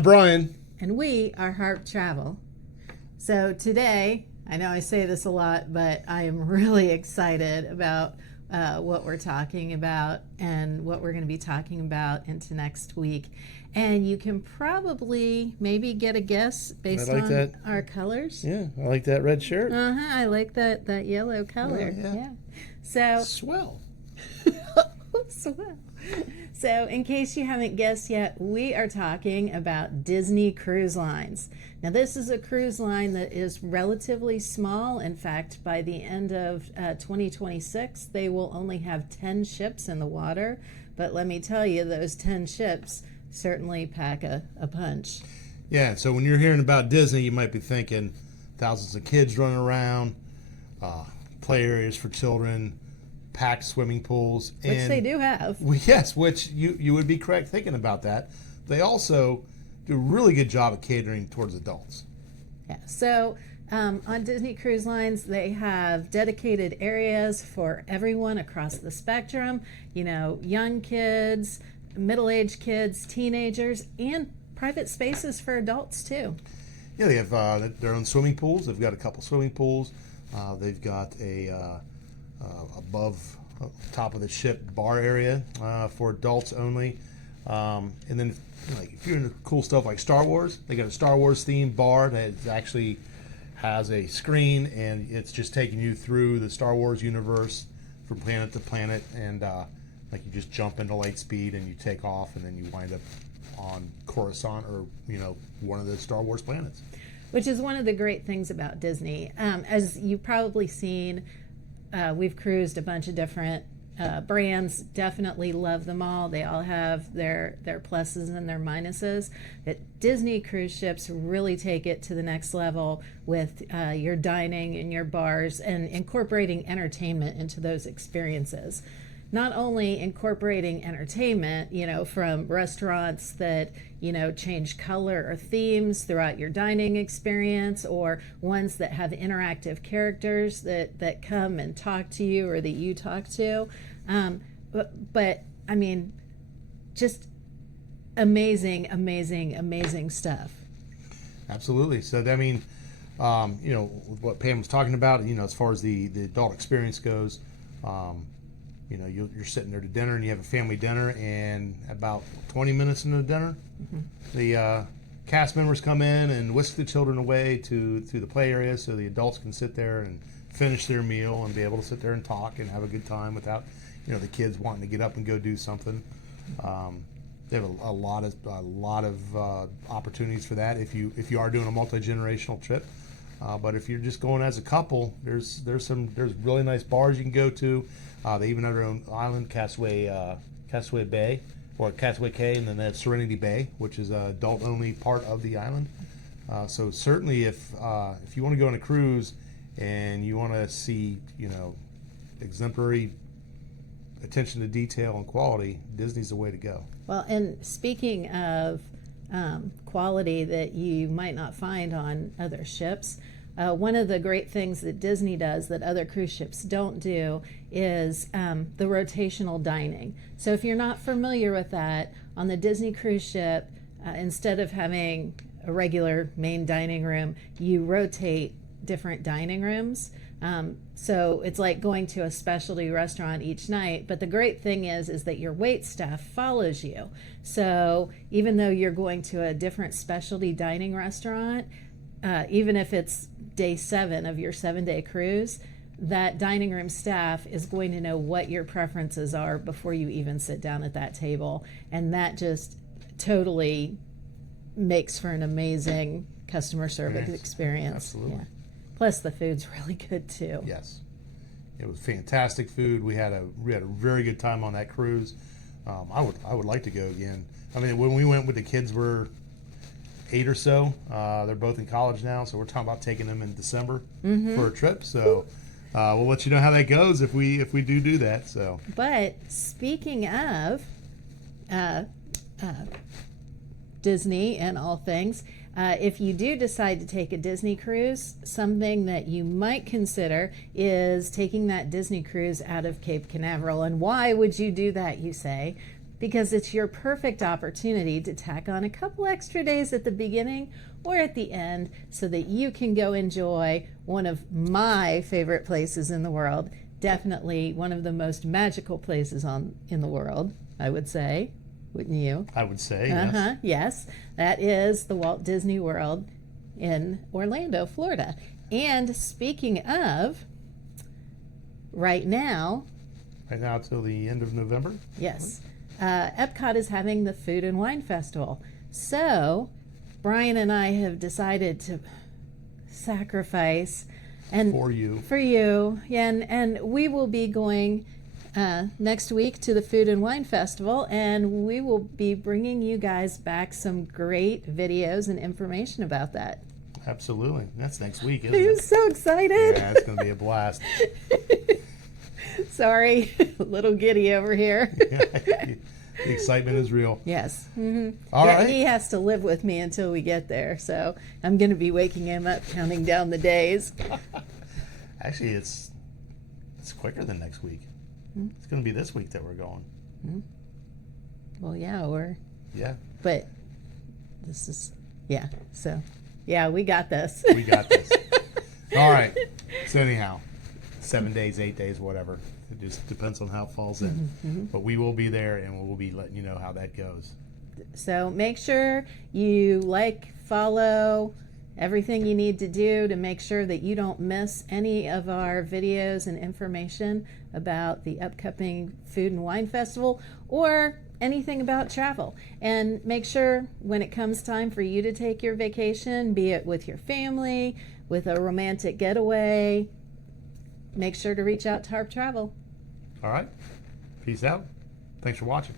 I'm Brian. And we are Harp Travel. So today, I know I say this a lot, but I am really excited about what we're talking about and what we're going to be talking about into next week. And you can probably maybe get a guess based on our colors. Yeah, I like that red shirt. I like that yellow color. Yeah. So swell. Swell. So, in case you haven't guessed yet, we are talking about Disney Cruise Lines. Now, this is a cruise line that is relatively small. In fact, by the end of 2026, they will only have 10 ships in the water. But let me tell you, those 10 ships certainly pack a punch. Yeah, so when you're hearing about Disney, you might be thinking thousands of kids running around, play areas for children, packed swimming pools. Which they do have. Yes, which you would be correct thinking about that. They also do a really good job of catering towards adults. Yeah, so on Disney Cruise Lines, they have dedicated areas for everyone across the spectrum, you know, young kids, middle-aged kids, teenagers, and private spaces for adults too. Yeah, they have their own swimming pools. They've got a couple swimming pools. They've got a above top of the ship bar area for adults only, and then like if you're into cool stuff like Star Wars, they got a Star Wars themed bar that actually has a screen and it's just taking you through the Star Wars universe from planet to planet, and like you just jump into light speed and you take off and then you wind up on Coruscant or one of the Star Wars planets, which is one of the great things about Disney. As you've probably seen, we've cruised a bunch of different brands. Definitely love them all. They all have their pluses and their minuses. Disney cruise ships really take it to the next level with your dining and your bars and incorporating entertainment into those experiences. Not only incorporating entertainment, from restaurants that, change color or themes throughout your dining experience, or ones that have interactive characters that come and talk to you or that you talk to. But I mean, just amazing stuff. Absolutely. So, I mean, what Pam was talking about, as far as the adult experience goes, you're sitting there to dinner and you have a family dinner, and about 20 minutes into the dinner, the cast members come in and whisk the children away to the play area so the adults can sit there and finish their meal and be able to sit there and talk and have a good time without, the kids wanting to get up and go do something. They have a lot of opportunities for that if you are doing a multi-generational trip. But if you're just going as a couple, there's really nice bars you can go to. They even have their own island, Castaway Bay, or Castaway Cay, and then they have Serenity Bay, which is an adult-only part of the island. So certainly, if you want to go on a cruise and you want to see, exemplary attention to detail and quality, Disney's the way to go. Well, and speaking of quality that you might not find on other ships, one of the great things that Disney does that other cruise ships don't do is the rotational dining. So if you're not familiar with that, on the Disney cruise ship, instead of having a regular main dining room, you rotate different dining rooms. So it's like going to a specialty restaurant each night, but the great thing is that your wait staff follows you. So even though you're going to a different specialty dining restaurant, even if it's day 7 of your 7-day cruise, that dining room staff is going to know what your preferences are before you even sit down at that table. And that just totally makes for an amazing customer service experience. Absolutely. Yeah. Plus the food's really good too. Yes. It was fantastic food. We had a very good time on that cruise. I would like to go again. I mean, when we went with the kids were 8 or so. They're both in college now, so we're talking about taking them in December for a trip. So we'll let you know how that goes if we do that. So. But speaking of Disney and all things, if you do decide to take a Disney cruise, something that you might consider is taking that Disney cruise out of Cape Canaveral. And why would you do that, you say? because it's your perfect opportunity to tack on a couple extra days at the beginning or at the end so that you can go enjoy one of my favorite places in the world. Definitely one of the most magical places in the world, I would say. Wouldn't you? I would say, yes. Yes. That is the Walt Disney World in Orlando, Florida. And speaking of, right now till the end of November? Yes. Epcot is having the Food and Wine Festival. So, Brian and I have decided to sacrifice For you. and we will be going next week to the Food and Wine Festival, and we will be bringing you guys back some great videos and information about that. Absolutely. That's next week, isn't I'm it? so excited. Yeah, it's going to be a blast. Sorry, a little giddy over here. The excitement is real. Yes. Mm-hmm. All right. He has to live with me until we get there, so I'm going to be waking him up, counting down the days. Actually, it's quicker than next week. It's going to be this week that we're going. Well, yeah, Yeah, but this is, yeah, so, yeah, we got this. we got this. All right. So anyhow, 7 days, 8 days, whatever. It just depends on how it falls in. But we will be there, and we'll be letting you know how that goes. So make sure you follow, everything you need to do to make sure that you don't miss any of our videos and information about the upcoming Food and Wine Festival or anything about travel. And make sure when it comes time for you to take your vacation, be it with your family, with a romantic getaway, make sure to reach out to Harp Travel. All right. Peace out. Thanks for watching.